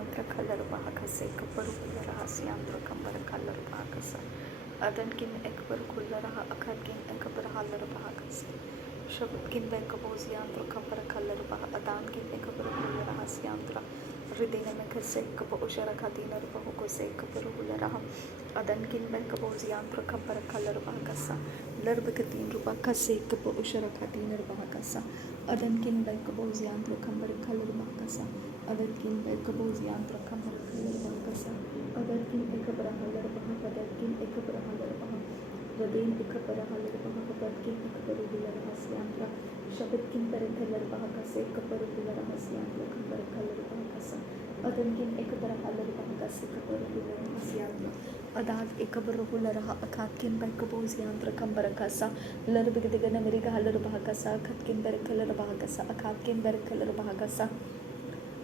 ಯಾಂತ್ರ colour ಬಾಕಸೆ ಕಬ್ಬರು ಕುಲ್ಲರ ಹಾಸ್ಯಾಂತ್ರ ಕಂಬರ colour ಬಾಕಸ ಅದನ್ಕಿನ್ ಎಕ್ಬರು ಕುಲ್ಲರ ಅಖದ್ಕಿನ್ ಎಕಬರ ಹಲ್ಲರು ಬಾಕಸ ಶಬದ್ಕಿನ್ ಬೆಕಬೋಸ್ ಯಾಂತ್ರ ಕಂಬರ colour ಬಾ ಅದಾನ್ಕಿನ್ ಎಕಬರು ಕುಲ್ಲರ ಹಾಸ್ಯಾಂತ್ರ ಹೃದಯ ಮೆಕಸೆ ಕಬ್ಬ ಉಷರ ಖಾತೀನರು ಬಹುಕೊಸೆ ಕಬ್ಬರು ಕುಲ್ಲರ ಅದನ್ಕಿನ್ ಬೆಕಬೋಸ್ ಯಾಂತ್ರ ಕಂಬರ ಕಲ್ಲರು ಬಾಕಸ ಲರ್ಬಕತೀನ್ ರೂಪ ಕಸೆ ಕಬ್ಬ ಉಷರ ಖಾತೀನರು ಬಾಕಸ ಅದನ್ಕಿನ್ ಬೆಕಬೋಸ್ ಯಾಂತ್ರ ಕಂಬರ ಕಲ್ಲರು ಬಾಕಸ ಅದಕ್ಕಿನ್ ಬೆಕಬೋಸ್ ಯಾಂತ್ರ ಕಂಬರ ಕಲ್ಲರು ಬಾಕಸ ಅದಕ್ಕಿನ್ ಎಕಬರ ಹಲ್ಲರು ಬಹ ಅದಕ್ಕಿನ್ ಎಕಬರ ಹಲ್ಲರು ಬಹ ರದೇನ್ ಎಕಬರ ಹಲ್ಲರು ಬಹ ಅದಕ್ಕಿನ್ ಎಕಬರು ಹುಲ್ಲರ ಹಾಸ್ಯಾಂತ್ರ ಶಬದ್ಕಿನ್ ಬರ ಕಲ್ಲರು ಬಾಕಸೆ ಕಬ್ಬರು ಹುಲ್ಲರ ಹಾಸ್ಯಾಂತ್ರ ಕಂಬರ ಕಲ್ಲರು ಬಾಕಸ ಅದನ್ಕಿನ್ ಎಕಬರ ಹಲ್ಲರು ಬಾಕಸೆ ಕಬ್ಬರು ಹುಲ್ಲರ ಹಾಸ್ಯಾಂತ್ರ ಅದಾದ್ ಎಕಬರು ಹುಲ್ಲರ ಅಖಾತ್ಕಿನ್ ಬೆಕಬೋಸ್ ಯಾಂತ್ರ ಕಂಬರ ಕಸ ಲರ್ಬಗದಿಗನ ಮೆರಿಗ ಹಲ್ಲರು ಬಾಕಸ ಅಖತ್ಕಿನ್ ಬೆರ ಕಲ್ಲರು ಬಾಕಸ ಅಖಾತ್ಕಿನ್ ಬೆರ ಕಲ್ಲರು ಬಾಕಸ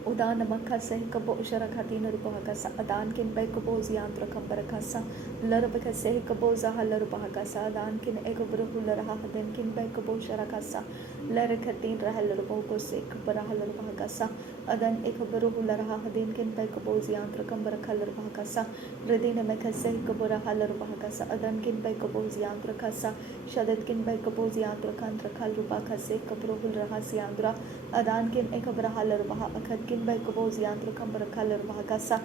उदान मखा सह कब उशर खाती नरुपह कसा अदान किन बै कबोज यांत्र कंबर कसा लरब का सह कबो जहा लरुपह कसा अदान किन एक ब्रहु लरहा हदन किन बै कबो शर कसा लर खतीन रह लरुपह को से कबर लरुपह कसा अदन एक ब्रहु लरहा हदन किन बै कबोज यांत्र कंबर खलरुपह कसा रदीन में सह कबर लरुपह कसा अदन किन बै कबोज यांत्र कसा शदत किन बै कबोज यांत्र कंत्र खलरुपह कसे कब्रहु लरहा सियांद्रा अदान किन एक ब्रहा लरुपह अखद बैकबोज यांत्र कंबर कलर भागसा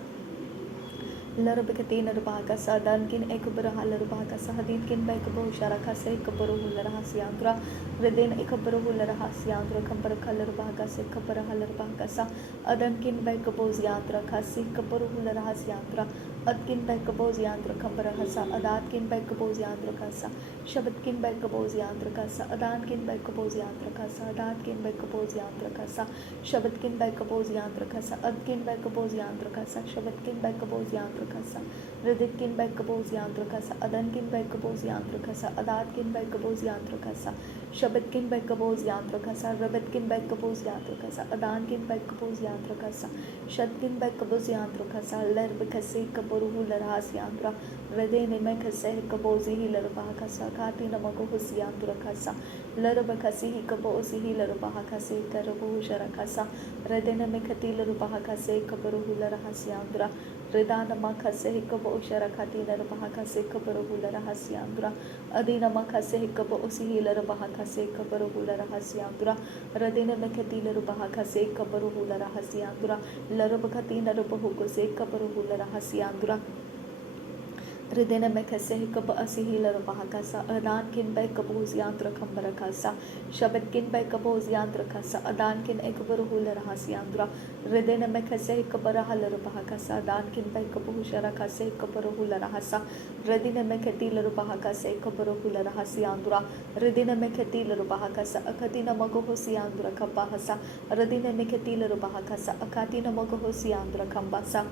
लरबकतीन बाकसा दनकिन एक बरहा लरबाकसा हदीन किन बैकबो शरका से कबरो हुलरहा सियांत्र रदेन एक बरो हुलरहा सियांत्र कंबर कलर बाकसे कबर हलर बाकसा अदन किन बैकबोज यांत्र खासी कबरो हुलरहा सियांत्र अदकिन बैकबोज यांत्र कंबर हसा अदात किन बैकबोज यांत्र कासा शब्द किन बैकबोज यांत्र कासा अदान किन बैकबोज यांत्र कासा अदात किन बैकबोज यांत्र कासा शब्द किन बैकबोज यांत्र कासा अदकिन बैकबोज यांत्र कासा शब्द किन बैकबोज यांत्र कसा हृदिक किन बैकबोज यांत्र कसा अदन किन बैकबोज यांत्र कसा अदात किन बैकबोज यांत्र कसा शब्द किन बैकबोज यांत्र कसा रबत किन बैकबोज यांत्र कसा अदान किन बैकबोज यांत्र कसा शद किन बैकबोज यांत्र कसा लर्ब कसे कबरू लरहास यांत्र हृदय में कसे कबोजी ही लरबा कसा खाती नमको हुस यांत्र कसा लरब कसी ही कबोजी ही लरबा कसे करबो शर कसा हृदय में खती लरबा कसे कबरू लरहास यांत्र हृदान मखसे हिकब उशर खाती नर बहाकसे कबर हुलर हस्यांद्रा अदीन मखसे हिकब उसी हिलर बहाकसे कबर हुलर हस्यांद्रा रदिन मखती लर बहाकसे कबर हुलर हस्यांद्रा लरब खती नर बहुकसे कबर हुलर हस्यांद्रा हृदय में खसे कब असी लर बहाकसा अदान किन बै कबोज यांत्र कंबर कसा शब्द किन बै कबोज यांत्र कसा अदान किन एकबर हुलर हस्यांद्रा हृदय में खसे कबर हलर बहाकसा अदान किन बै कबोशर खसे कबर हुलर हसा हृदय में खती लर बहाकसे कबर हुलर हस्यांद्रा हृदय में खती लर बहाकसा अखती नमक होसियांद्र खब्बा हसा हृदय में खती लर बहाकसा अखाती नमक होसियांद्र खंबासा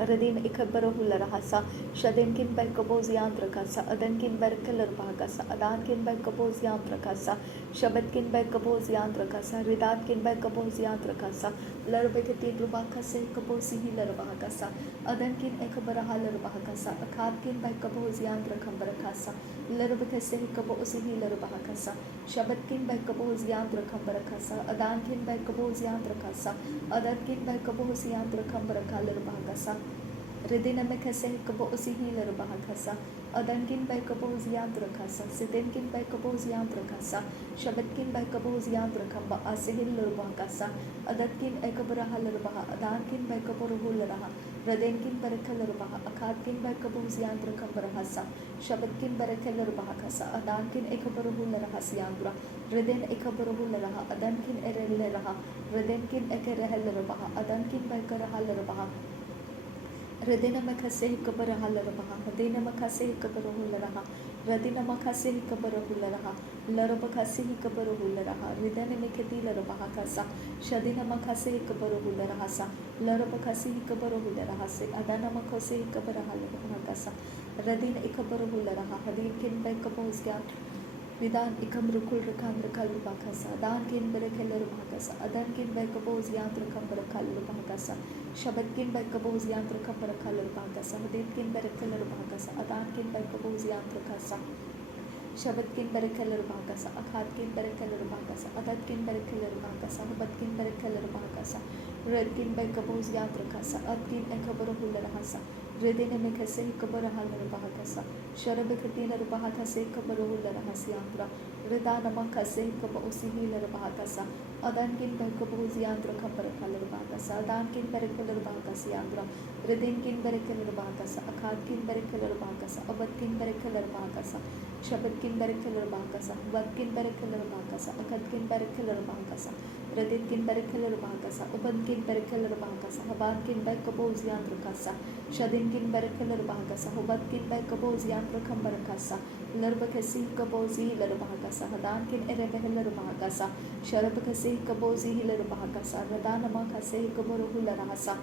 रदीन इकबर हुलर हसा शदिन किन बैकबोज यांत्र कसा अदन किन बैकलर भागसा अदान किन बैकबोज यांत्र कसा शब्द किन बैकबोज यांत्र कसा रिदात किन बैकबोज यांत्र कसा लरबकती रुबा कसे कबोसी ही लर भागसा अदन किन एकबर हलर भागसा अखात किन बैकबोज यांत्र खंबर कसा लरबकसे कबोसी ही लर भागसा शब्द किन बैकबोज यांत्र खंबर कसा अदान किन बैकबोज यांत्र कसा अदन किन बैकबोज यांत्र खंबर कलर भागसा हृदय में खसे कबो उसी ही लर बहाकसा अदन किन बैकबोज यांत्र कसा सिदिन किन बैकबोज यांत्र कसा शब्द किन बैकबोज यांत्र खंबा असिहिल लर बहाकसा अदत किन एकबर हलर बहा अदान किन बैकबर हुलर हृदय किन बरखलर बहा अखात किन बैकबोज यांत्र खंबर हसा शब्द किन बरखलर बहाकसा अदान किन एकबर हुलर हस्यांद्रा हृदय एकबर हुलर अदन किन एरल रहा हृदय किन एकरहलर बहा अदन किन बैकर हलर बहा हृदय मखसे कबर हलर बहा हृदय मखसे कबर हुलरहा हृदय मखसे कबर हुलरहा लरब खसे कबर हुलरहा हृदय में खती लर बहा कसा शदिन मखसे कबर हुलरहा सा लरब खसे कबर हुलरहा से अदन मखसे कबर हलर बहा कसा हृदय एकबर हुलरहा हृदय किन बैकबोज क्या विदान इकम रुकुल रखान रखल बाकसा दान किन बरखलर बाकसा अदन किन बैकबोज यांत्र कंबर खलर बाकसा शब्द किन बैकबोज यांत्र कंबर खलर बाकसा हदीत किन बरखलर बाकसा अदान किन बैकबोज यांत्र कसा शब्द किन बरखलर बाकसा अखात किन बरखलर बाकसा अदत किन बरखलर बाकसा हबत किन बरखलर Baksa Redkin by Kabos Yantrakasa, Atkin and Kabarahula Hasa, Redin and Mekase Kabarahala Bahakasa, Sharabekatina Bahakase Kabarahula Hasiandra, Redana Makase Kabosi Bahakasa, Adankin by Kabos Yandra Kabarakala Bahakasa, Adankin Berekala Bahakasiandra, Redinkin Berekala Bahakasa, Akadkin Berekala Bahakasa, Abatkin Berekala Bahakasa, Shabatkin Berekala Bahakasa, Batkin Berekala Bahakasa, Akadkin Berekala Bahakasa. Reditkin Berekala Bahakasa, Ubadkin Berekala Bahakasa, Habadkin by Kabos Yandrakasa, Shadinkin Berekala Bahakasa, Hubadkin by Kabos Yandrakambarakasa, Larbakasi Kabozi Larabahakasa, Hadankin Erebehela Bahakasa, Sharabakasi Kabozi Hilar Bahakasa, Radana Makase Kaboruhula Rahasa.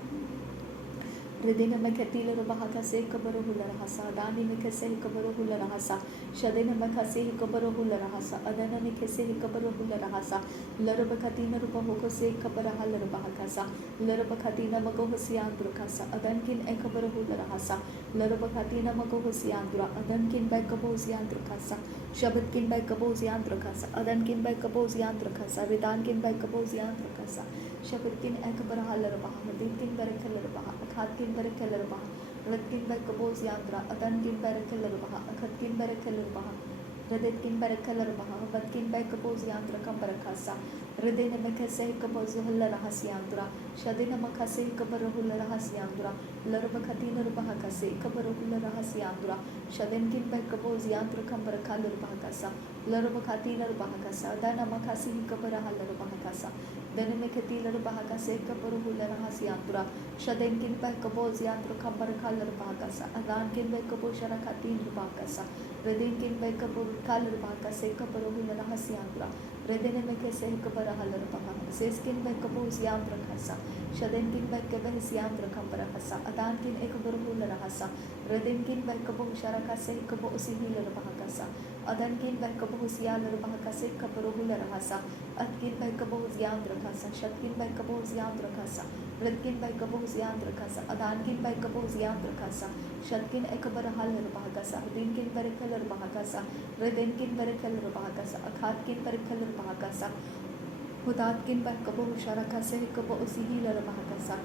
Redina Makatila Bahakase Kabaruhula Rahasa, Dani Mikase Kabaruhula Rahasa, Shadina Makase Kabaruhula Rahasa, Adana Mikase Kabaruhula Rahasa, Larabakatina Rubahokose Kabarahala Bahakasa, Larabakatina Magohosiandrukasa, Adankin Ekabaruhula Rahasa, Larabakatina Magohosiandra, Adankin by Kabosiandrukasa, Shabatkin by Kabosiandrukasa, Adankin by Kabosiandrukasa, Ridankin by Kabosiandrukasa. Shabatkin Ekabarahala Baha, Dinkin Berekala Baha, Akatkin Berekala Baha, Radkin Bekabos Yandra, Adankin Berekala Baha, Akatkin Berekala Baha, Radetkin Berekala Baha, Batkin Bekabos Yandra Kambarakasa, Redena Makase Kabozuhula Rahasiandra, Shadina Makase Kabarahula Rahasiandra, Larabakatina Bahakase, Kabarahula Rahasiandra, Shadinkin Bekabos Yandra Kambarakala Bahakasa, Larabakatina Bahakasa, Dana Makasi Kabarahala Bahakasa. Denimekatila Bahakase Kaparuhula Rahasiandra, Shadenkin by Kabos Yandra Kambarakala Bahakasa, Adankin by Kabosharakatin Bahakasa, Redinkin by Kabukala Bahakase Kaparuhula Rahasiandra, Redenemekase Kabarahala Baha, Seskin by Kabos Yandra Kasa, Shadenkin by Kabes Yandra Kambarakasa, Adankin Ekabaruhula Rahasa, Redinkin by Kabosharakase Kabosihila Bahakasa, Adankin by Kabosiala Bahakase Kaparuhula Rahasa, Atkin by Kabos Yandra Kasa, Shatkin by Kabos Yandra Kasa, Redkin by Kabos Yandra Kasa, Adankin by Kabos Yandra Kasa, Shatkin Ekabarahal Bahakasa, Dinkin Berekalar Bahakasa, Redinkin Berekalar Bahakasa, Akatkin Berekalar Bahakasa, Hudatkin by Kabos Sharakase Kabosihila Bahakasa,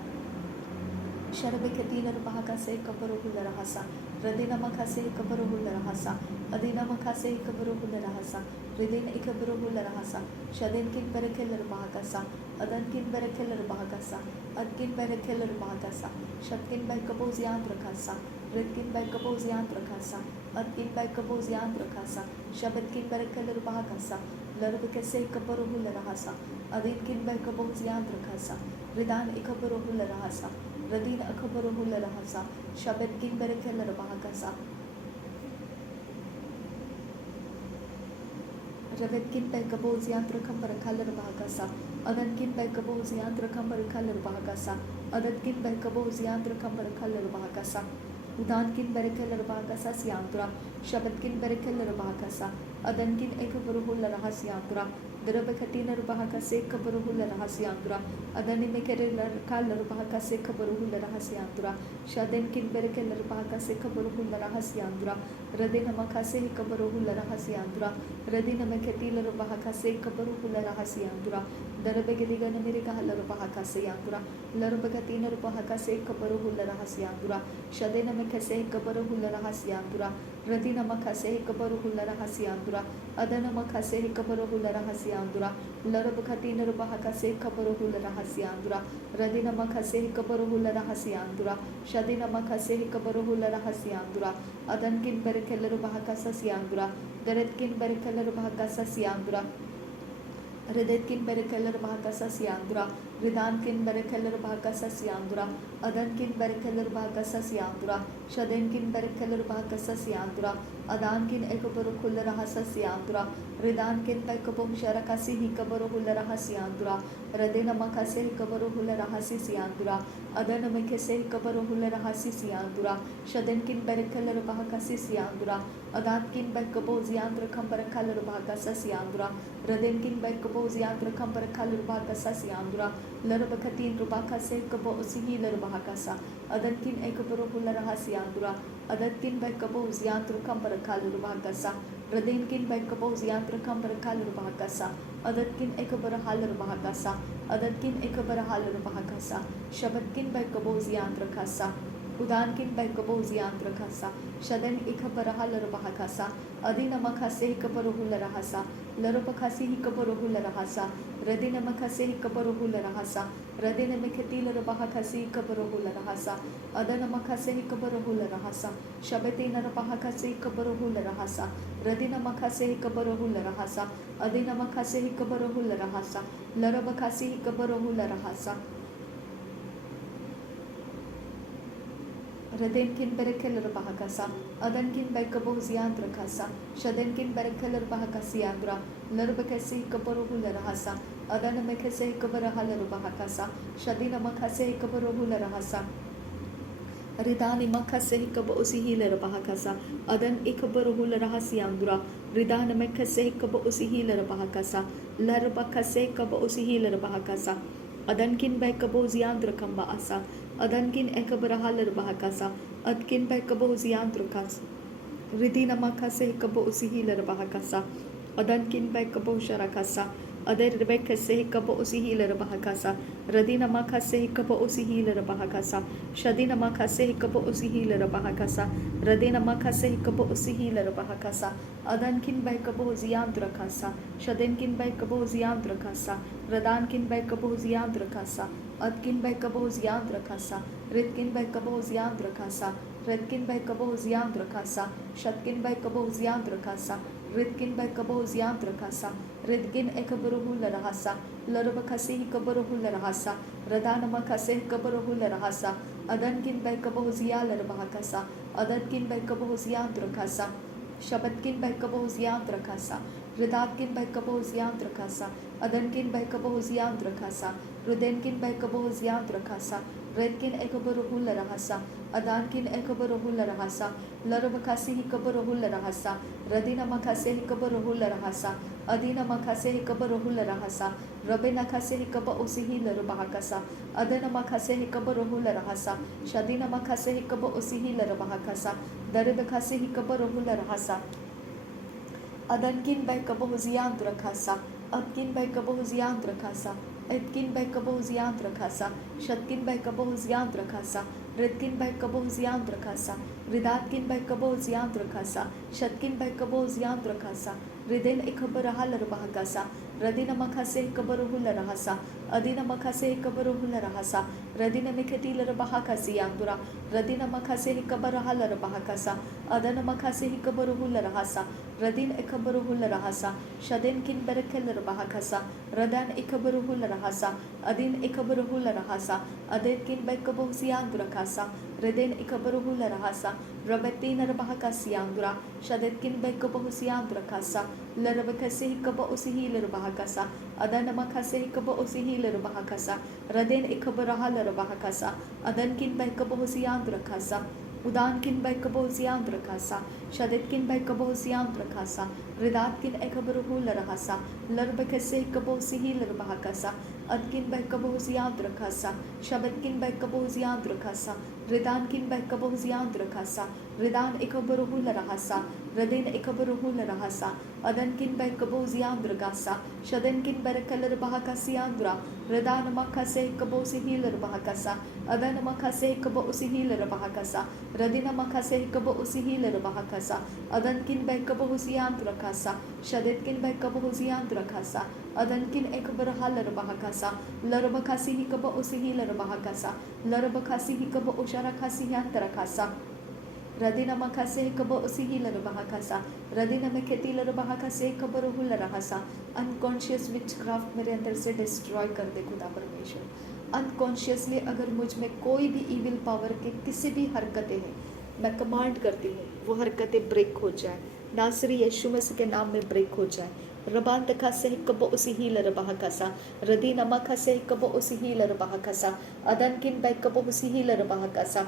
Sharabekatina Bahakase Kaparuhula Rahasa, Radina Makase Kaparuhula Rahasa, Adina Makase Kaparuhula Rahasa, Ridin Ikabaruhula Rahasa, Shadinkin Berekeller Bahakasa, Adankin Berekeller Bahakasa, Adkin Berekeller Bahakasa, Shatkin by Kabos Yandrakasa, Redkin by Kabos Yandrakasa, Adkin by Kabos Yandrakasa, Shabatkin Berekeller Bahakasa, Larbakase Kaparuhula Rahasa, Adinkin by Kabos Yandrakasa, Ridan Ikabaruhula Rahasa, Radin Akabaruhula Rahasa, Shabatkin Berekeller Bahakasa, Ravetkin by Kabos Yantra Kambarakala Bahakasa, Adankin by Kabos Yantra Kambarakala Bahakasa, Adatkin by Kabos Yantra Kambarakala Bahakasa, Udankin Berekeller Bahakasa Yantra, Shabatkin Berekeller Bahakasa, Adankin Ekabaruhula Rahasyantra, Darabakatina Bahakase Kabaruhula Rahasyantra, Adani Mekeller Kalar Bahakase Kabaruhula Rahasyantra, Shadenkin Berekeller Bahakase Kabaruhula Rahasyantra, Radina Makase Kabaruhula Rahasyantra, Radina Meketila Bahakase Kabaruhula Rahasyantra, Darabegadiga Namirika Halar Bahakase Yantra, Larabagatina Bahakase Kabaruhula Rahasyantra, Shadena Mekase Kabaruhula Rahasyantra, Radina Makase Kabaruhula Rahasyantra, Adana Makase Kabaruhula Rahasyantra, Larabakatina Bahakase Kabaruhula Rahasyantra, Radina Makase Kabaruhula Rahasyantra, Shadina Makase Kabaruhula Rahasyantra, Adankin Berekeller Bahakasa Syantra, Daretkin Berekeller Bahakasa Syantra, Redetkin Berekeller Bahakasa Syantra, Ridankin Berekeller Bahakasa Syantra, Adankin Berekeller Bahakasa Syantra, Shadenkin Berekeller Bahakasa Syantra, Adankin Ekabaruhula Rahasa Syantra, Ridankin Bekabum Sharakasi Hikabaruhula Rahasyantra, Radina Makase Hikabaruhula Rahasi Syantra, Adana Mekase Hikabaruhula Rahasi Syantra, Shadenkin Berekeller Bahakasi Syantra, Adankin Bekabos Yantra Kambarakaller Bahakasa Syantra, Radenkin Bekabos Yantra Kambarakaller Bahakasa Syantra, Larabakatin Rubakase Kabosihi Larabahakasa, Adankin Ekabaruhula Rahasyantra, Adankin Bekabos Yantra Kambarakaller Bahakasa, Radenkin by Kabos Yantra Kambar Kalur Bahakasa, Adatkin Ekabara Halar Bahakasa, Adatkin Ekabara Halar Bahakasa, Shabatkin by Kabos Yantra Kasa, Udankin by Kabos Yantra Kasa, Shaden Ekabara Halar Bahakasa, Adina Makase Hikabaruhula Rahasa, Larabakasi Hikabaruhula Rahasa, Radina Makase Hikabaruhula Rahasa, Radina Mekatila Bahakasi Kabaruhula Rahasa, Adana Makase Hikabaruhula Rahasa, Shabatina Bahakasi Kabaruhula Rahasa, Radina Makase Hikabaruhula Rahasa, Adina Makase Hikabaruhula Rahasa, Larabakasi Hikabaruhula Rahasa, Radenkin Berekeller Bahakasa, Adankin by Kabosiandra Kasa, Shadenkin Berekeller Bahakasiandra, Larbakasi Kabaruhula Rahasa, Adana Mekase Kabarahalar Bahakasa, Shadina Makase Kabaruhula Rahasa, Ridani Makase Kabosi Healer Bahakasa, Adan Ikabaruhula Rahasiandra, Ridana Mekase Kabosi Healer Bahakasa, Larbakase Kabosi Healer Bahakasa, Adankin by Kabosiandra Kamba Asa, Adankin Ekabarahalar Bahakasa, Adkin by Kabosiandrukas, Ridina Makase Kabosi Healer Bahakasa, Adankin by Kabosharakasa, Adar Rebecca Sehi Kabosi Healer Bahakasa, Radina Makase Kabosi Healer Bahakasa, Shadina Makase Kabosi Healer Bahakasa, Radina Makase Kabosi Healer Bahakasa, Adankin by Kabosiandrakasa, Shadinkin by Kabosiandrakasa, Radankin by Kabosiandrakasa, Adkin by Kabosiandrakasa, Ritkin by Kabosiandrakasa, Redkin by Kabosiandrakasa, Shatkin by Kabosiandrakasa, Ritkin by Kabosiandrakasa, Ridkin Ekabaruhula Rahasa, Larabakasi Kabaruhula Rahasa, Radanamakase Kabaruhula Rahasa, Adankin by Kabosiala Bahakasa, Adatkin by Kabosiandrakasa, Shabatkin by Kabosiandrakasa, Ridatkin by Kabosiandrakasa, Adankin by Kabosiandrakasa, Rudenkin by Kabosiandrakasa, Redkin Ekabaruhula Rahasa, Adankin Ekabaruhula Rahasa, Larabakasi Kabaruhula Rahasa, Radina Makase Kabaruhula Rahasa, Adina Makase Kabaruhula Rahasa, Rabina Kase Kaba Usihi Larabahakasa, Adana Makase Kabaruhula Rahasa, Shadina Makase Kaba Usihi Larabahakasa, Darabakasi Kabaruhula Rahasa, Adankin by Kabahuziandrakasa, Adkin by Kabahuziandrakasa, Edkin by Kabahuziandrakasa, Shatkin by Kabahuziandrakasa, Redkin by Kabahuziandrakasa, Ridatkin by Kabahuziandrakasa, Shatkin by Kabahuziandrakasa, Riden Ekabarahalar Bahakasa, Radina Makase Kabaruhula Rahasa, Adina Makase Kabaruhula Rahasa, Radina Mikatilar Bahakasi Yandura, Radina Makase Kabarahalar Bahakasa, Adana Makase Kabaruhula Rahasa, Radin Ekabaruhula Rahasa, Shadinkin Berekeller Bahakasa, Radan Ekabaruhula Rahasa, Adin Ekabaruhula Rahasa, Adetkin by Kabohusiandrakasa, Redin Ekabaruhula Rahasa, Rabatina Bahakasiandura, Shadetkin by Kabohusiandrakasa, Larabakasi Kaba Usihiler Bahakasa, Adana Makase Kaba Usihiler Bahakasa, Raden Ekabarahalar Bahakasa, Adankin by Kabohusiandrakasa, Udankin by Kabosiandrakasa, Shadetkin by Kabosiandrakasa, Ridatkin Ekabaruhula Rahasa, Larbakase Kabosihiler Bahakasa, Adkin by Kabosiandrakasa, Shabatkin by Kabosiandrakasa, Ridankin by Kabosiandrakasa, Ridan Ekabaruhula Rahasa, Radin Ekabaruhula Rahasa, Adankin by Kabosiandrakasa, Shadenkin by Kalar Bahakasiandra, Radan Makase Kabosihiler Bahakasa, Adana Makase Kabosihiler Bahakasa, Radina Makase Kabosihiler Bahakasa, Adankin by Kabohusiandrakasa, Shadetkin by Kabohusiandrakasa, Adankin Ekabarahalar Bahakasa, Larabakasi Kabosihiler Bahakasa, Larabakasi Kabo Usharakasi Yantrakasa, Radina Makase Kabo Usihilar Bahakasa, Radina Meketilar Bahakase Kabaruhula Rahasa, unconscious witchcraft मेरे अंदर से destroy कर दे खुदा परमेश्वर। Unconsciously अगर मुझ में कोई भी इविल पावर के किसी भी हरकतें हैं, मैं कमांड करती हूँ वो हरकतें ब्रेक हो जाए, नासरी यीशु मसीह के नाम में ब्रेक हो जाए। रबान तका से कबो उसी हीलर बहाकसा, रदी नमका से कबो उसी हीलर बहाकसा, अदन किन बै कबो उसी healer बहाकसा,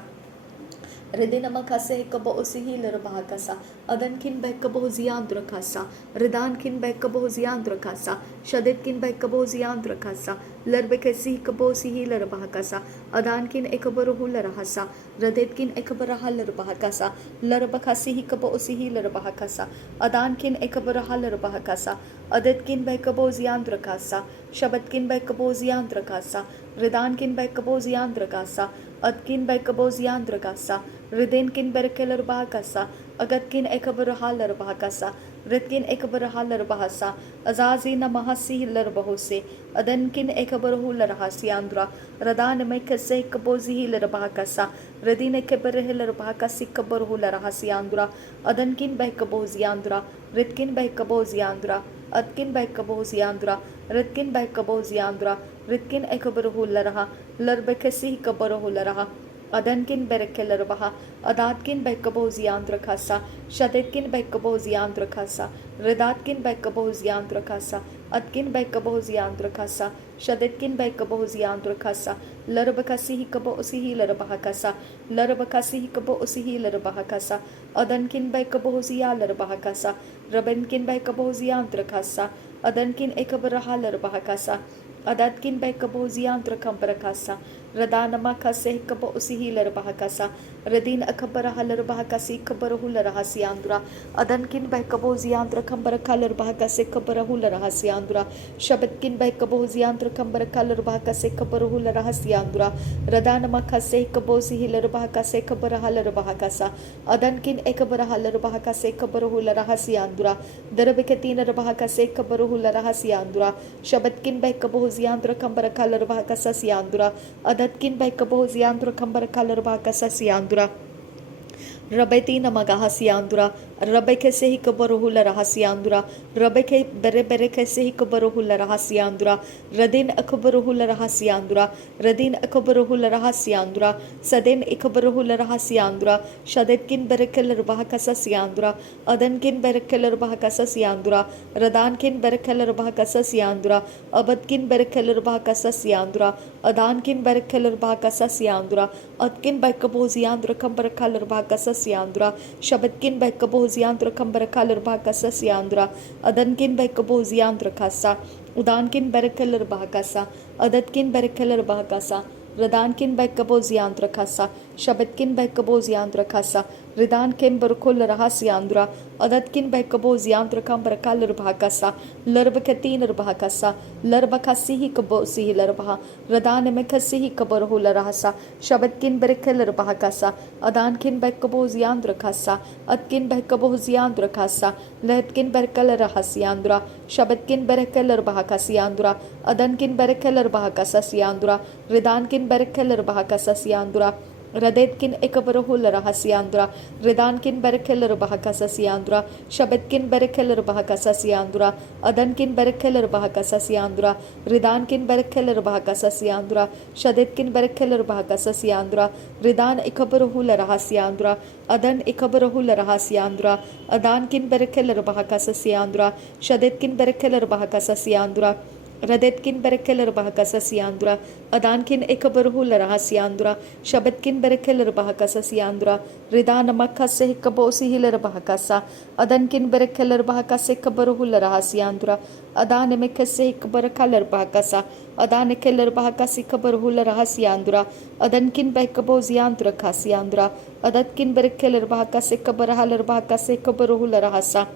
Redinamakase kabo usihil bahakasa, Adankin by Kaboziandrakasa, Redankin by Kaboziandrakasa, Shadetkin by Kaboziandra Kasa, Lerbekesi Kabosi Hiler Bahakasa, Adankin Ekabaruhula Rahasa, Radetkin Ekabarahaler Bahakasa, Larbakasi Hikabosi Hiler Bahakasa, Adankin Ekabarahaler Bahakasa, Adetkin by Kaboziandra Kasa, Shabatkin by Kaboziandra Kasa, Ridankin by Kaboziandra Kasa, Adkin by Kaboziandra Kasa, Ridenkin Berkeler Bahakasa, Agatkin Ekabarahaler Bahakasa, Ritkin Ekabarahaler Bahasa, Azazina Mahasi Hiler Bahose, Adankin Ekabaruhular Hasiandra, Radan Mekase Kabozi Hiler Bahakasa, Radine Keberhiler Bahakasi Kabaruhular Hasiandra, Adankin by Kaboziandra, Ritkin by Kaboziandra, Adkin by Kaboziandra, Ritkin by Kaboziandra, Ritkin Ekabaruhulara, Larbekasi Kabaruhulara, Adankin Berekeler Baha, Adatkin by Kaboziandra Kasa, Shadetkin by Kaboziandra Kasa, Redatkin by Kaboziandra Kasa, Atkin by Kaboziandra Kasa, Shadetkin by Kaboziandra Kasa, Larbakasi Kabosi Larbahakasa, Larbakasi Kabosi Larbahakasa, Adankin by Kabozia Larbahakasa, Rabenkin by Kaboziandra Kasa, Adankin Ekabarahalar Bahakasa, Adatkin by Kaboziandra Kambarakasa, Radanama Kase Kabosi Hiler Bahakasa, Radin Akabara Halar Bahakasi Kabarahula Hasiandra, Adankin by Kaboziandra Kambarakalar Bahakase Kabarahula Hasiandra, Shabatkin by Kaboziandra Kambarakalar Bahakase Kabarahula Hasiandra, Radanama Kase Kabosi Hiler Bahakase Kabarahalar Bahakasa, Adankin Ekabarahalar Bahakase Kabarahula Hasiandra, Darabikatina Bahakase Kabarahula Hasiandra, Shabatkin by Kaboziandra Kambarakalar Bahakasa Siandra, Adatkin by Kaboziandra Kambarakalar Bahakasa Siandra, Rabeti Namagaha Siandura, Rabeke Sehi Kabaruhula Rahasiandura, Rabeke Berebeke Sehi Kabaruhula Rahasiandura, Radin Akabaruhula Rahasiandura, Radin Akabaruhula Rahasiandura, Sadin Ikabaruhula Rahasiandura, Shadetkin Berekeler Bahakasa Siandura, Adankin Berekeler Bahakasa Siandura, Radankin Berekeler Bahakasa Siandura, Abadkin Berekeler Bahakasa Siandura, Adankin Berekeler Bahakasa Siandura, Atkin by Kaboziandra Kambarakaler Bahakasa Siandra, Shabatkin by Kaboziandra Kambarakaler Bahakasa Siandra, Adankin by Kaboziandra Kasa, Udankin Berakaler Bahakasa, Adatkin Berakaler Bahakasa, Radankin by Kaboziandra Kasa, Shabatkin by Kaboziandra Kasa, Ridankin Berkul Rahasiandra, Adatkin by Kaboziandra Kambarakaler Bahakasa, Larbakatin Bahakasa, Larbakasihi Kabosi Larbaha, Radanimekasihi Kabarhula Rahasa, Shabatkin Berkeler Bahakasa, Adankin by Kaboziandra Kasa, Atkin by Kaboziandra Kasa, Lehetkin Berkeler Rahasiandra, Shabatkin Berkeler Bahakasiandra, Adankin Berkeler Bahakasa Siandra, Ridankin Berkeler Bahakasa Siandra, Radetkin Ekabarahul Rahasiandra, Ridankin Berkeler Bahakasa Siandra, Shabetkin Berkeler Bahakasa Siandra, Adankin Berkeler Bahakasa Siandra, Ridankin Berkeler Bahakasa Siandra, Shadetkin Berkeler Bahakasa Siandra, Ridan Ekabarahul Rahasiandra, Adan Ekabarahul Rahasiandra, Adankin Berkeler Bahakasa Siandra, Shadetkin Berkeler Bahakasa Siandra, Radetkin Berekeler Bahakasa Siandra, Adankin Ekabarhul Rahasiandra, Shabatkin Berekeler Bahakasa Siandra, Ridanamaka Sehikabosi Hiler Bahakasa, Adankin Berekeler Bahakase Kabarhul Rahasiandra, Adanimeka Sehikabarakaler Bahakasa, Adanekeler Bahakasi Kabarhul Rahasiandra, Adankin Bekaboziandra Kasiandra, Adatkin Berekeler Bahakase Kabarahaler Bahakase Kabarhul Rahasa,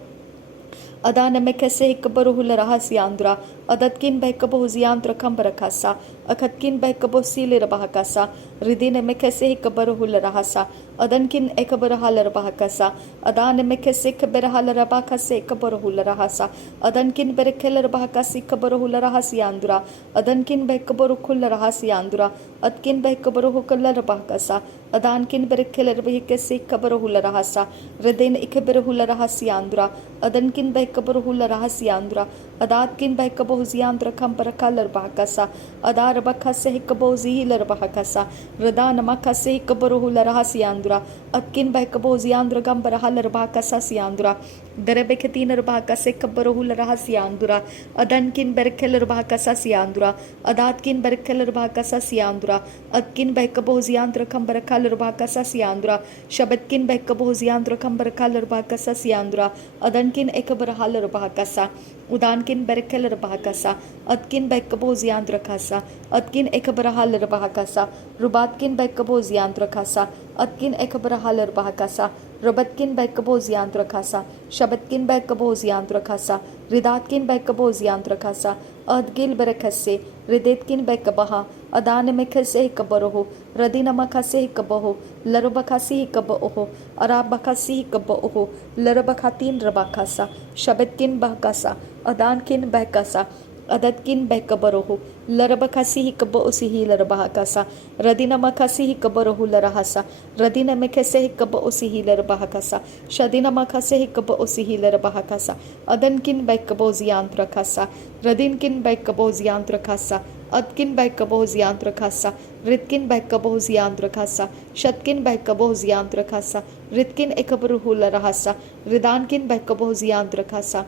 Adanamekase Kabaruhul Rahasiandra, Adatkin by Kaboziandra Kambarakasa, Akatkin by Kabosilir Bahakasa, Ridinemekase Kabaruhul Rahasa, Adankin Ekabarahalar Bahakasa, Adanemekase Kabarahalar Bakase Kabaruhul Rahasa, Adankin Berekeler Bahakasi Kabaruhul Rahasiandra, Adankin by Kabarukul Rahasiandra, Atkin by Kabaruhukular Bahakasa, Adankin Berekeler Bahikase Kabaruhul Rahasa, Redin Ikabaruhul Rahasiandra, Adankin by Kabaruhul Rahasiandra, Adatkin by Kaboziandra Kambarakalar Bahakasa, Adarabakase Kabozi Hiler Bahakasa, Radanamakase Kabaruhul Rahasiandra, Atkin by Kaboziandra Gambarahalar Bahakasa Siandra, Derebeketina Rabakase Kabarohula Rahasiandura, Adankin Berkeler Bahakasa Siandura, Adatkin Berkeler Bahakasa Siandura, Atkin Bekaboziandra Kambarakaler Bahakasa Siandura, Shabetkin Bekaboziandra Kambarakaler Bahakasa Siandura, Adankin Ekabarahaler Bahakasa, Udankin Berkeler Bahakasa, Atkin Bekaboziandra Kasa, Atkin Ekabarahaler Bahakasa, Rubatkin Bekaboziandra Kasa, Atkin Ekabarahaler Bahakasa, Robatkin Bekaboziandra Kasa, Shabatkin Bekaboziandra Kasa, Ridatkin Bekaboziandra Kasa, Adgil Berekase, Ridetkin Bekabaha, Adanemekase Kabaroho, Radinamakase Kabaho, Larubakasi Kabaoho, Arabakasi Kabaoho, Larabakatin Rabakasa, Shabetkin Bakasa, Adankin Bekasa, Adatkin Bekabaroho, Larabakasi Kabosihi Larabahakasa, Radina Makasi Kabarohu Larahasa, Radina Mekase Kabosihi Larabahakasa, Shadina Makase Kabosihi Larabahakasa, Adankin Bekaboziantra Kasa, Radinkin Bekaboziantra Kasa, Atkin Bekaboziantra Kasa, Ritkin Bekaboziantra Kasa, Shatkin Bekaboziantra Kasa, Ritkin Ekabaruhu Larahasa, Ridankin Bekaboziantra Kasa,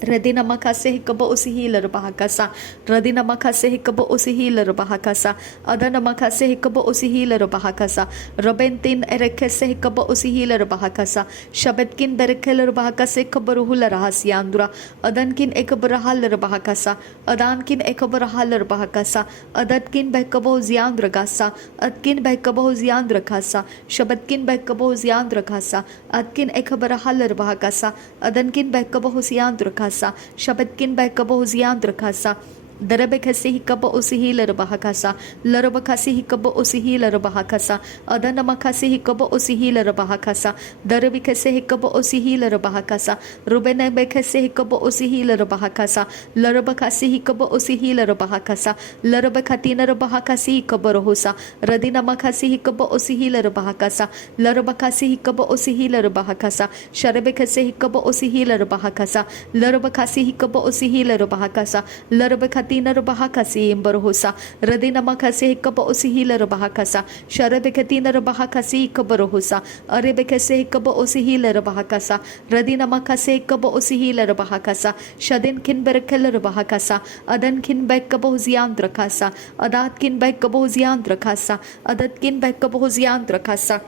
Radina Makase Hikaba Usihila Bahakasa, Radina Makase Hikaba Usihila Bahakasa, Adana Makase Hikaba Usihila Bahakasa, Robentin Erekese Hikaba Usihila Bahakasa, Shabetkin Berekeler Bahakase Kabaruhula Rahasiandura, Adankin Ekabarahal Bahakasa, Adankin Ekabarahal Bahakasa, Adatkin Bekabo Ziandra Gasa, Atkin Bekabo Ziandra Kasa, Shabetkin Bekabo Ziandra Kasa, Atkin Ekabarahal Bahakasa, Adankin Bekabo Ziandra Kasa, Shabetkin Bekaboziandra Kasa, Darabekasi Hikaba Usihila Bahakasa, Larabakasi Hikaba Usihila Bahakasa, Adanamakasi Hikaba Usihila Bahakasa, Darabikase Hikaba Usihila Bahakasa, Rubene Bekase Hikaba Usihila Bahakasa, Larabakasi Hikaba Usihila Bahakasa, Larabakatina Bahakasi Kabarohusa, Radina Makasi Hikaba Usihila Bahakasa, Larabakasi Hikaba Usihila Bahakasa, Sharebekase Hikaba Usihila Bahakasa, Larabakasi Hikaba Usihila Bahakasa, Larabakati Bahakasi Imbarohusa, Radina Makasi Hikaba Usihila Bahakasa, Sharebekatina Bahakasi Kabarohusa, Arebekase Hikaba Usihila Bahakasa, Radina Makase Hikaba Usihila Bahakasa, Shadin Kinberkeler Bahakasa, Adan Kinbekaboziandra Kasa, Adatkin Bekaboziandra Kasa, Adatkin Bekaboziandra Kasa.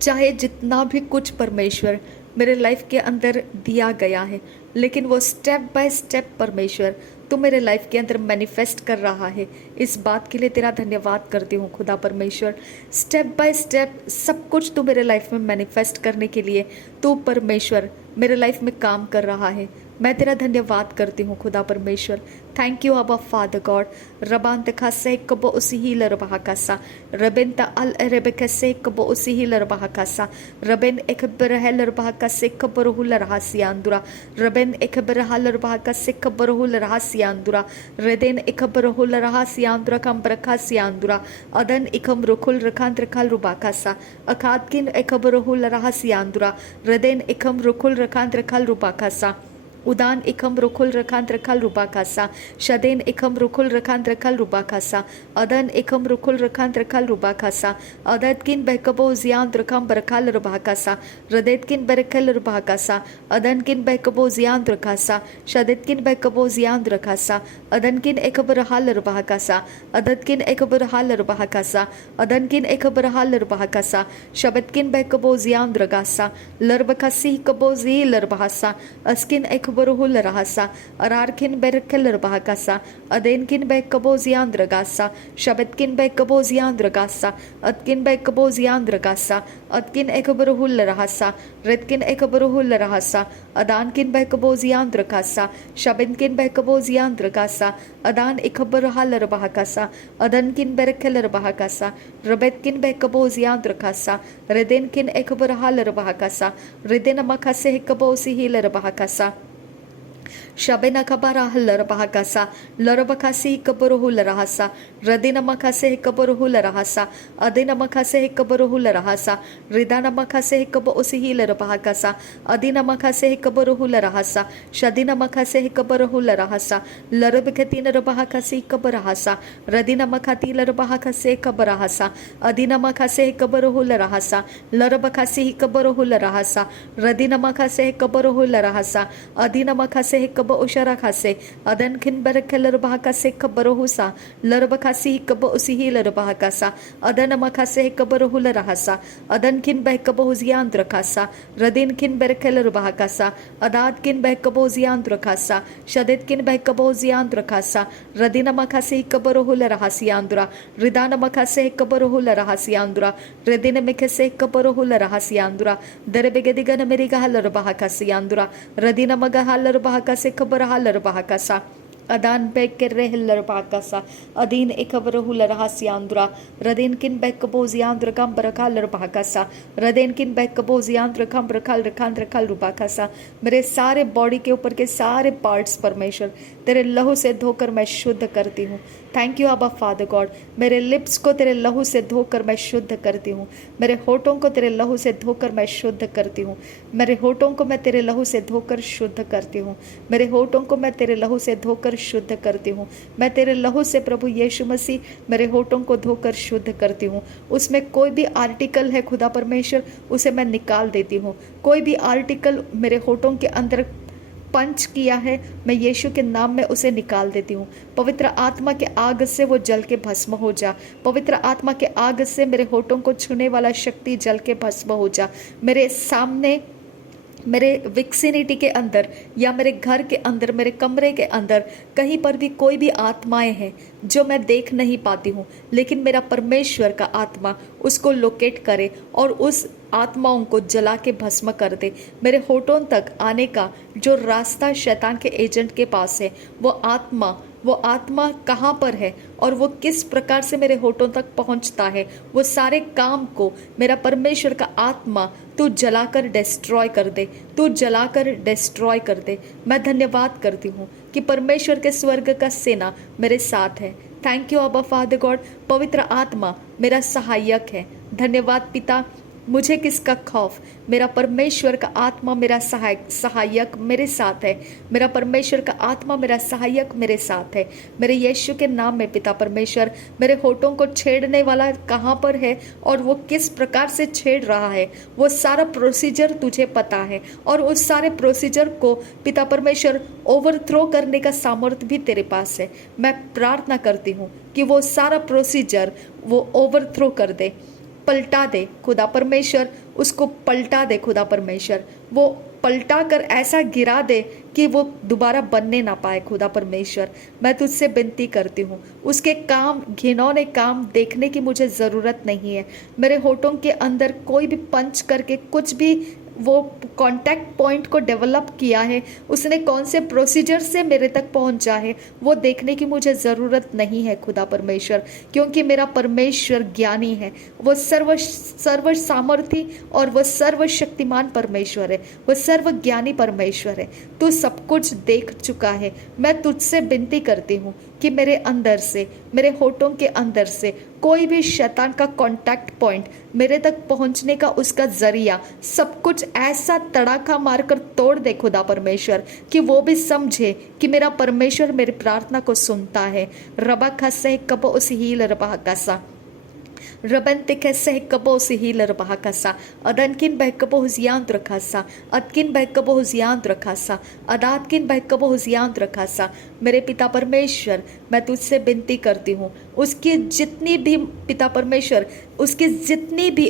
चाहे जितना भी कुछ परमेश्वर मेरे life के अंदर दिया गया है, लेकिन वो स्टेप बाय स्टेप परमेश्वर तो मेरे लाइफ के अंदर मैनिफेस्ट कर रहा है। इस बात के लिए तेरा धन्यवाद करती हूँ खुदा परमेश्वर। स्टेप बाय स्टेप सब कुछ तो मेरे लाइफ में मैनिफेस्ट करने के लिए तो परमेश्वर मेरे लाइफ में काम कर रहा है। मैं तेरा धन्यवाद करती हूँ खुदा परमेश्वर। थैंक यू अबा फादर गॉड। रबांत खासे कबो उसी लरबाहकासा, रबेंता अल रेबेकसे कबो उसी लरबाहकासा, रबेन एक बरह लरबाहकासे कबरहु लरहासियांदुरा, रबेन एक बरह लरबाहकासे कबरहु लरहासियांदुरा, रेदेन एक बरहु लरहासियांदुरा कम बरखासियांदुरा, अदन एकम रुकुल रखांत रखाल रुबाकासा, अकादकिन एक बरहु लरहासियांदुरा, रेदेन एकम रुकुल रखांत रखाल रुबाकासा, उदान एकम रुकुल रखांत रखाल रुबाकासा, शदेन एकम रुकुल रखांत रखाल रुबाकासा, अदन एकम रुकुल रखांत रखाल रुबाकासा, अदतकिन बहकबो जियांत रखाम बरखाल रुबाकासा, रदेतकिन बरखल रुबाकासा, अदनकिन बहकबो जियांत रखासा, शदेतकिन बहकबो जियांत रखासा, अदनकिन एकबरहाल रुबाकासा, अदतकिन एकबरहाल रुबाकासा, अदनकिन एकबरहाल रुबाकासा, शबतकिन बहकबो जियांत रगासा, लरबकासी कबो जी लरबासा, Erskine बरुहुल रहसा, अरारकिन बेरकल रहकासा, अदेनकिन बेकबोजियान रगासा, शबतकिन बेकबोजियान रगासा, अतकिन बेकबोजियान रगासा, अतकिन एकबरुहुल रहसा, रतकिन एकबरुहुल रहसा, अदानकिन बेकबोजियान रगासा, शबनकिन बेकबोजियान रगासा, अदान एकबरहल रहकासा, अदनकिन बेरकल रहकासा, रबतकिन बेकबोजियान रगासा, रदेनकिन एकबरहल रहकासा, रदेन मखसे एकबोसिहिल रहकासा, Shabena kabara larabahakasa, larabakasi kaburuhula rahasa, Radina makase kaburuhula rahasa, Adina makase kaburuhula rahasa, Ridana makase kabu usihila rabahakasa, Adina makase kaburuhula rahasa, Shadina makase kaburuhula rahasa, Larabakatina rabahakasi kabarahasa, Radina makati larabahakase kabarahasa, Adina makase kaburuhula rahasa, Larabakasi kaburuhula rahasa, Radina makase kaburuhula rahasa, Adina makase kaba ushara khase, Adan kin barakelar bahakase kabaruhusa, Larabakasi kaba usihi larabahakasa, Adana makase kabaruhula rahasa, Adan kin behkaboziandra khasa, Radin kin barakelar bahakasa, Adad kin behkaboziandra khasa, Shadid kin behkaboziandra khasa, Radina makase kabaruhula rahasiandra, Ridana makase kabaruhula rahasiandra, Redina mikase kabaruhula rahasiandra, Derebegedigana merigahalar bahakasiandra, Radina magahalar bahakase kabarhalar bahakasa, Adan bekerrehilar bahakasa, Adin ekabaruhula rahasiandra, Radin kin bekaboziandra kambarakalar bahakasa, Radin kin bekaboziandra kambarakal rakandra kal rubakasa, मेरे सारे body के ऊपर के सारे parts परमेश्वर तेरे लहू से धोकर मैं शुद्ध करती हूँ. थैंक यू अबा फादर गॉड. मेरे लिप्स को तेरे लहू से धोकर मैं शुद्ध करती हूँ. मेरे होठों को तेरे लहू से धोकर मैं शुद्ध करती हूँ. मेरे होठों को मैं तेरे लहू से धोकर शुद्ध करती हूँ. मेरे होठों को मैं तेरे लहू से धोकर शुद्ध करती हूँ. मैं तेरे लहू से प्रभु यीशु मसीह मेरे होठों को धोकर शुद्ध करती हूँ. उसमें कोई भी आर्टिकल है खुदा परमेश्वर उसे मैं निकाल देती हूँ. कोई भी आर्टिकल मेरे होठों के अंदर पंच किया है मैं यीशु के नाम में उसे निकाल देती हूँ. पवित्र आत्मा के आग से वो जल के भस्म हो जा. पवित्र आत्मा के आग से मेरे होठों को छूने वाला शक्ति जल के भस्म हो जा. मेरे सामने मेरे विक्सिनिटी के अंदर या मेरे घर के अंदर मेरे कमरे के अंदर कहीं पर भी कोई भी आत्माएं हैं जो मैं देख नहीं पाती हूँ, लेकिन मेरा परमेश्वर का आत्मा उसको लोकेट करे और उस आत्माओं को जला के भस्म कर दे. मेरे होठों तक आने का जो रास्ता शैतान के एजेंट के पास है वो आत्मा कहाँ पर है और वो किस प्रकार से मेरे होठों तक पहुँचता है, वो सारे काम को मेरा परमेश्वर का आत्मा तू जलाकर डिस्ट्रॉय कर दे. तू जलाकर डिस्ट्रॉय कर दे. मैं धन्यवाद करती हूँ कि परमेश्वर के स्वर्ग का सेना मेरे साथ है. थैंक यू अबा फादर गॉड. पवित्र आत्मा मेरा सहायक है. धन्यवाद पिता. मुझे किसका खौफ, मेरा परमेश्वर का आत्मा मेरा सहायक मेरे साथ है. मेरा परमेश्वर का आत्मा मेरा सहायक मेरे साथ है. मेरे यीशु के नाम में पिता परमेश्वर मेरे होठों को छेड़ने वाला कहाँ पर है और वो किस प्रकार से छेड़ रहा है, वो सारा प्रोसीजर तुझे पता है और उस सारे प्रोसीजर को पिता परमेश्वर ओवरथ्रो करने का सामर्थ्य भी तेरे पास है. मैं प्रार्थना करती हूँ कि वो सारा प्रोसीजर वो ओवरथ्रो कर दे, पलटा दे खुदा परमेश्वर. उसको पलटा दे खुदा परमेश्वर. वो पलटा कर ऐसा गिरा दे कि वो दोबारा बनने ना पाए खुदा परमेश्वर. मैं तुझसे विनती करती हूँ, उसके काम घिनौने काम देखने की मुझे ज़रूरत नहीं है. मेरे होठों के अंदर कोई भी पंच करके कुछ भी वो कांटेक्ट पॉइंट को डेवलप किया है, उसने कौन से प्रोसीजर से मेरे तक पहुंचा है, वो देखने की मुझे ज़रूरत नहीं है खुदा परमेश्वर, क्योंकि मेरा परमेश्वर ज्ञानी है. वो सर्व सामर्थी और वो सर्वशक्तिमान परमेश्वर है. वो सर्व ज्ञानी परमेश्वर है. तू सब कुछ देख चुका है. मैं तुझसे विनती करती हूँ कि मेरे अंदर से, मेरे होठों के अंदर से कोई भी शैतान का कांटेक्ट पॉइंट, मेरे तक पहुंचने का उसका जरिया, सब कुछ ऐसा तड़ाका मारकर तोड़ दे खुदा परमेश्वर कि वो भी समझे कि मेरा परमेश्वर मेरी प्रार्थना को सुनता है. रबा खसे कब उस हील रबा कसा Rabantika sehkabo sihilar bahakasa, Adankin behkabo huziandra kasa, Atkin behkabo huziandra kasa, Adatkin behkabo huziandra kasa. मेरे पिता परमेश्वर, मैं तुझसे विनती करती हूँ, उसकी जितनी भी पिता परमेश्वर, उसकी जितनी भी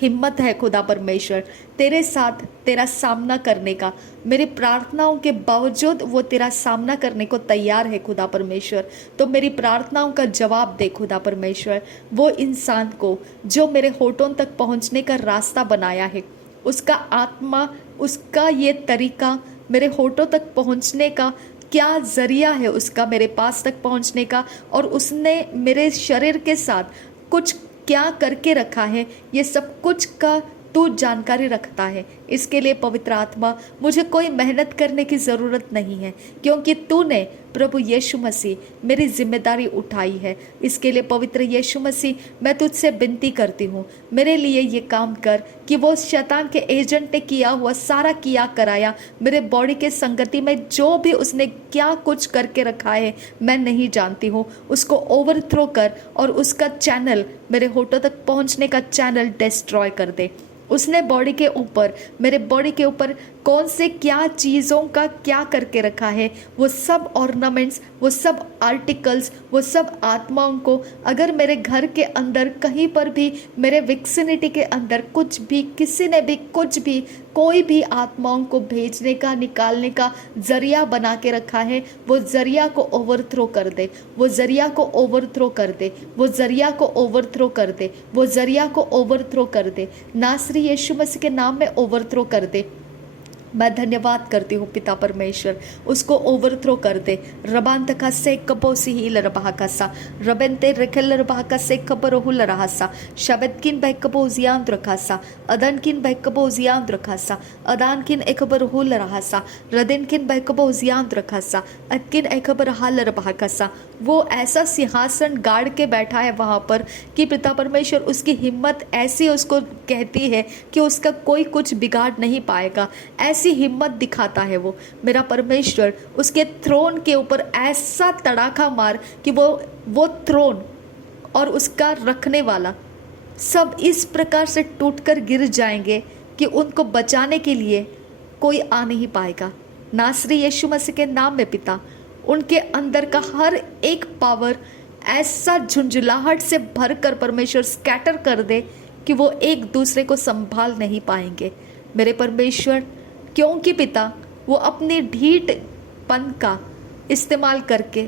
हिम्मत है खुदा परमेश्वर, तेरे साथ तेरा सामना करने का, मेरी प्रार्थनाओं के बावजूद वो तेरा सामना करने को तैयार है खुदा परमेश्वर. तो मेरी प्रार्थनाओं का जवाब दे खुदा परमेश्वर. वो इंसान को जो मेरे होठों तक पहुंचने का रास्ता बनाया है, उसका आत्मा, उसका ये तरीका, मेरे होठों तक पहुंचने का क्या जरिया है उसका मेरे पास तक पहुंचने का, और उसने मेरे शरीर के साथ कुछ क्या करके रखा है, ये सब कुछ का तू जानकारी रखता है। इसके लिए पवित्र आत्मा मुझे कोई मेहनत करने की ज़रूरत नहीं है, क्योंकि तूने प्रभु यीशु मसीह मेरी जिम्मेदारी उठाई है। इसके लिए पवित्र यीशु मसीह मैं तुझसे विनती करती हूँ, मेरे लिए ये काम कर कि वो शैतान के एजेंट ने किया हुआ सारा किया कराया मेरे बॉडी के संगति में जो भी उसने क्या कुछ करके रखा है मैं नहीं जानती हूँ, उसको ओवरथ्रो कर और उसका चैनल, मेरे होठों तक पहुँचने का चैनल डिस्ट्रॉय कर दे। उसने बॉडी के ऊपर, मेरे बॉडी के ऊपर कौन से क्या चीज़ों का क्या करके रखा है, वो सब ऑर्नामेंट्स, वो सब आर्टिकल्स, वो सब आत्माओं को अगर मेरे घर के अंदर कहीं पर भी, मेरे विक्सिनिटी के अंदर कुछ भी, किसी ने भी कुछ भी, कोई भी आत्माओं को भेजने का, निकालने का जरिया बना के रखा है, वो जरिया को ओवरथ्रो कर दे, वो जरिया को ओवरथ्रो कर दे, वो जरिया को ओवरथ्रो कर दे, वो जरिया को ओवरथ्रो कर दे, नासरी यीशु मसीह के नाम में ओवरथ्रो कर दे। मैं धन्यवाद करती हूँ पिता परमेश्वर, उसको ओवरथ्रो कर दे। रबान तका से कपोसी ही लरबाह कसा रबेंते रेखल लरबाह का से कपरोहु लरहासा शबद किन बैकपोजियां द्रखासा अदन किन बैकपोजियां द्रखासा अदान किन एकबरहु लरहासा रदिन किन बैकपोजियां द्रखासा अदकिन एकबर हाल लरबाह कसा। वो ऐसा सिंहासन गाड़ के बैठा है वहाँ पर कि पिता परमेश्वर उसकी हिम्मत ऐसी उसको कहती है कि उसका कोई कुछ बिगाड़ नहीं पाएगा। ऐसी हिम्मत दिखाता है वो मेरा परमेश्वर, उसके थ्रोन के ऊपर ऐसा तड़ाका मार कि वो थ्रोन और उसका रखने वाला सब इस प्रकार से टूटकर गिर जाएंगे कि उनको बचाने के लिए कोई आ नहीं पाएगा। नासरी यीशु मसीह के नाम में पिता, उनके अंदर का हर एक पावर ऐसा झुंझुलाहट से भरकर परमेश्वर स्कैटर कर दे कि वो एक दूसरे को संभाल नहीं पाएंगे मेरे परमेश्वर, क्योंकि पिता वो अपनी ढीठपन का इस्तेमाल करके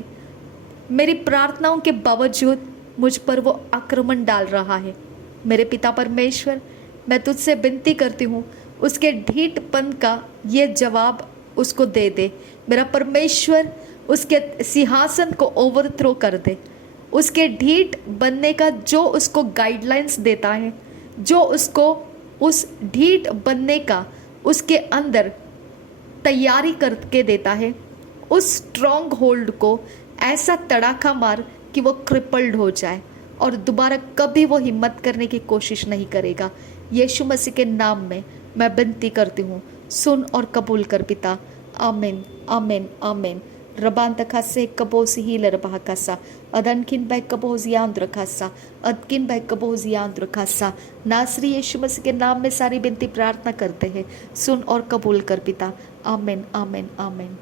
मेरी प्रार्थनाओं के बावजूद मुझ पर वो आक्रमण डाल रहा है। मेरे पिता परमेश्वर, मैं तुझसे विनती करती हूँ, उसके ढीठपन का ये जवाब उसको दे दे मेरा परमेश्वर, उसके सिंहासन को ओवरथ्रो कर दे। उसके ढीठ बनने का जो उसको गाइडलाइंस देता है, जो उसको उस ढीठ बनने का उसके अंदर तैयारी करके देता है, उस स्ट्रॉन्ग होल्ड को ऐसा तड़ाका मार कि वो क्रिपल्ड हो जाए और दोबारा कभी वो हिम्मत करने की कोशिश नहीं करेगा। यीशु मसीह के नाम में मैं विनती करती हूँ, सुन और कबूल कर पिता। आमीन आमीन आमीन। रबान तखासे कबोसी ही लरबाह कासा अदनकिन बै कबोजियांद्र खासा अदकिन बै कबोजियांद्र खासा। नासरी यीशु मसीह के नाम में सारी विनती प्रार्थना करते हैं, सुन और कबूल कर पिता। आमीन आमीन आमीन।